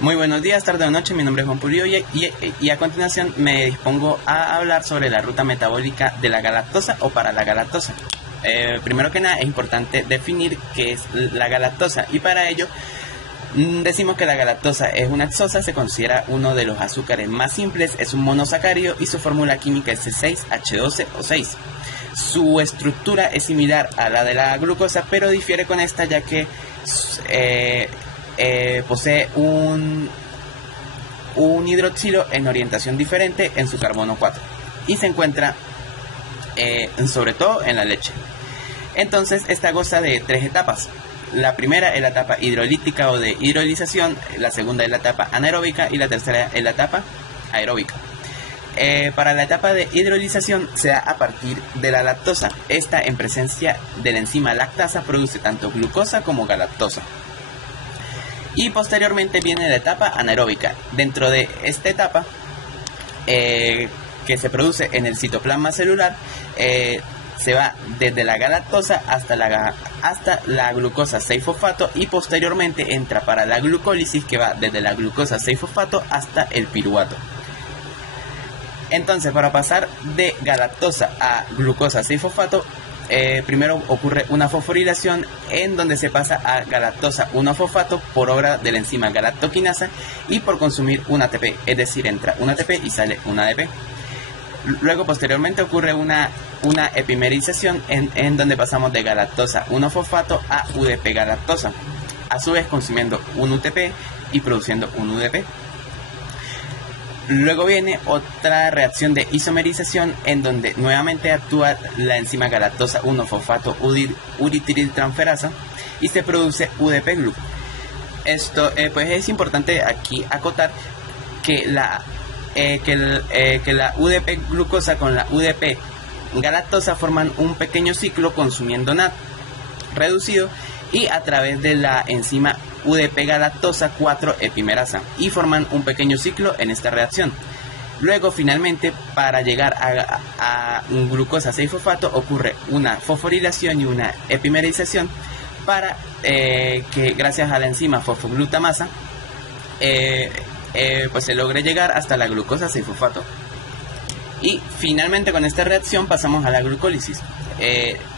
Muy buenos días, tarde o noche, mi nombre es Juan Pulido y a continuación me dispongo a hablar sobre la ruta metabólica de la galactosa o para la galactosa. Primero que nada es importante definir qué es la galactosa y para ello decimos que la galactosa es una hexosa, se considera uno de los azúcares más simples, es un monosacárido y su fórmula química es C6H12O6. Su estructura es similar a la de la glucosa, pero difiere con esta ya que posee un hidroxilo en orientación diferente en su carbono 4 y se encuentra sobre todo en la leche. Entonces esta goza de tres etapas. La primera es la etapa hidrolítica o de hidrolización, la segunda es la etapa anaeróbica y la tercera es la etapa aeróbica. Para la etapa de hidrolización se da a partir de la lactosa. Esta, en presencia de la enzima lactasa, produce tanto glucosa como galactosa. Y posteriormente viene la etapa anaeróbica. Dentro de esta etapa, que se produce en el citoplasma celular, se va desde la galactosa hasta la glucosa 6-fosfato y posteriormente entra para la glucólisis, que va desde la glucosa 6-fosfato hasta el piruvato. Entonces, para pasar de galactosa a glucosa 6-fosfato, primero ocurre una fosforilación en donde se pasa a galactosa 1-fosfato por obra de la enzima galactoquinasa y por consumir un ATP, es decir, entra un ATP y sale un ADP. Luego, posteriormente, ocurre una epimerización en donde pasamos de galactosa 1-fosfato a UDP galactosa, a su vez consumiendo un UTP y produciendo un UDP. Luego viene otra reacción de isomerización en donde nuevamente actúa la enzima galactosa 1-fosfato uritiltransferasa y se produce UDP gluc. Esto pues es importante aquí acotar que la UDP glucosa con la UDP galactosa forman un pequeño ciclo consumiendo NAD reducido y a través de la enzima UDP galactosa 4 epimerasa y forman un pequeño ciclo en esta reacción. Luego, finalmente, para llegar a un glucosa 6-fosfato ocurre una fosforilación y una epimerización para que gracias a la enzima fosfoglutamasa pues se logre llegar hasta la glucosa 6-fosfato. Y finalmente con esta reacción pasamos a la glucólisis,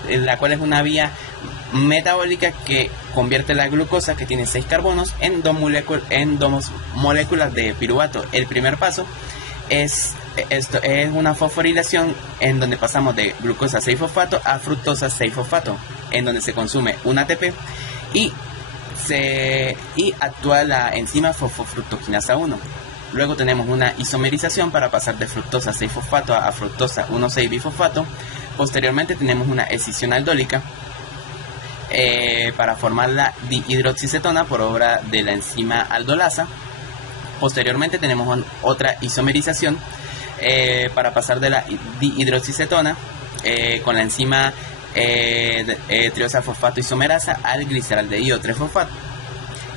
la cual es una vía metabólica que convierte la glucosa, que tiene 6 carbonos, en dos moléculas de piruvato. El primer paso es una fosforilación en donde pasamos de glucosa 6-fosfato a fructosa 6-fosfato, en donde se consume un ATP y actúa la enzima fosfofructoquinasa 1. Luego tenemos una isomerización para pasar de fructosa 6-fosfato a fructosa 1,6-bifosfato. Posteriormente tenemos una escisión aldólica para formar la dihidroxicetona por obra de la enzima aldolasa. Posteriormente tenemos otra isomerización para pasar de la dihidroxicetona con la enzima triosafosfato isomerasa al gliceraldehído 3-fosfato.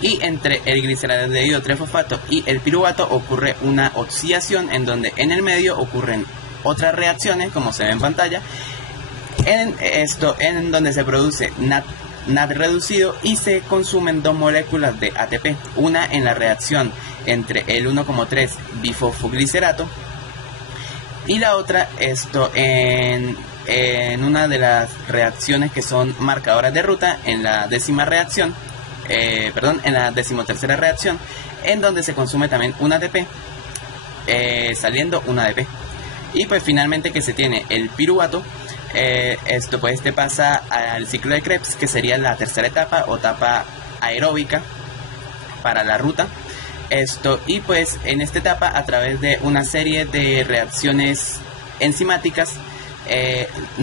Y entre el gliceraldehído 3-fosfato y el piruvato ocurre una oxidación en donde en el medio ocurren otras reacciones, como se ve en pantalla, en donde se produce NAD reducido y se consumen dos moléculas de ATP, una en la reacción entre el 1,3 bifosfoglicerato y la otra en una de las reacciones que son marcadoras de ruta en la en la decimotercera reacción, en donde se consume también un ATP, saliendo un ADP. Y pues finalmente que se tiene el piruvato. Este pasa al ciclo de Krebs, que sería la tercera etapa o etapa aeróbica para la ruta. Y pues en esta etapa, a través de una serie de reacciones enzimáticas,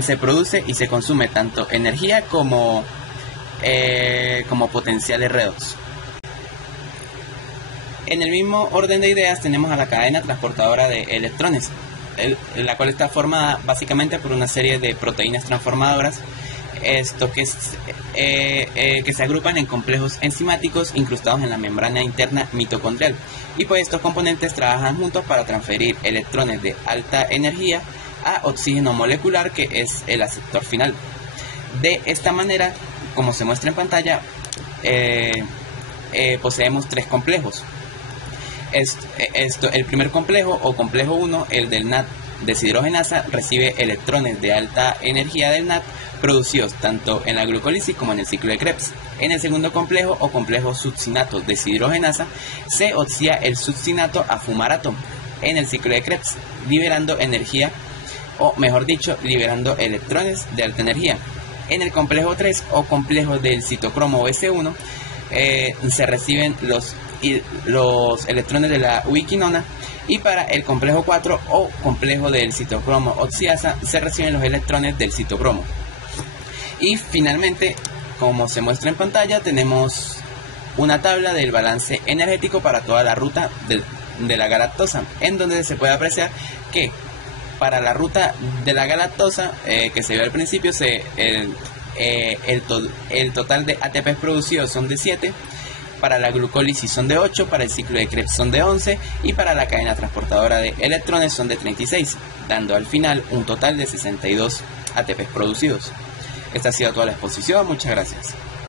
se produce y se consume tanto energía como potenciales redox. En el mismo orden de ideas tenemos a la cadena transportadora de electrones, la cual está formada básicamente por una serie de proteínas transformadoras que se agrupan en complejos enzimáticos incrustados en la membrana interna mitocondrial, y pues estos componentes trabajan juntos para transferir electrones de alta energía a oxígeno molecular, que es el aceptor final. De esta manera, como se muestra en pantalla, poseemos tres complejos. el primer complejo o complejo 1, el del NAD deshidrogenasa, recibe electrones de alta energía del NAD producidos tanto en la glucólisis como en el ciclo de Krebs. En el segundo complejo o complejo succinato deshidrogenasa se oxida el succinato a fumarato en el ciclo de Krebs, liberando energía, o mejor dicho, liberando electrones de alta energía. En el complejo 3 o complejo del citocromo S1 se reciben los electrones de la ubiquinona, y para el complejo 4 o complejo del citocromo oxidasa se reciben los electrones del citocromo. Y finalmente, como se muestra en pantalla, tenemos una tabla del balance energético para toda la ruta de la galactosa, en donde se puede apreciar que para la ruta de la galactosa que se vio al principio, el total de ATP producidos son de 7, para la glucólisis son de 8, para el ciclo de Krebs son de 11 y para la cadena transportadora de electrones son de 36, dando al final un total de 62 ATP producidos. Esta ha sido toda la exposición, muchas gracias.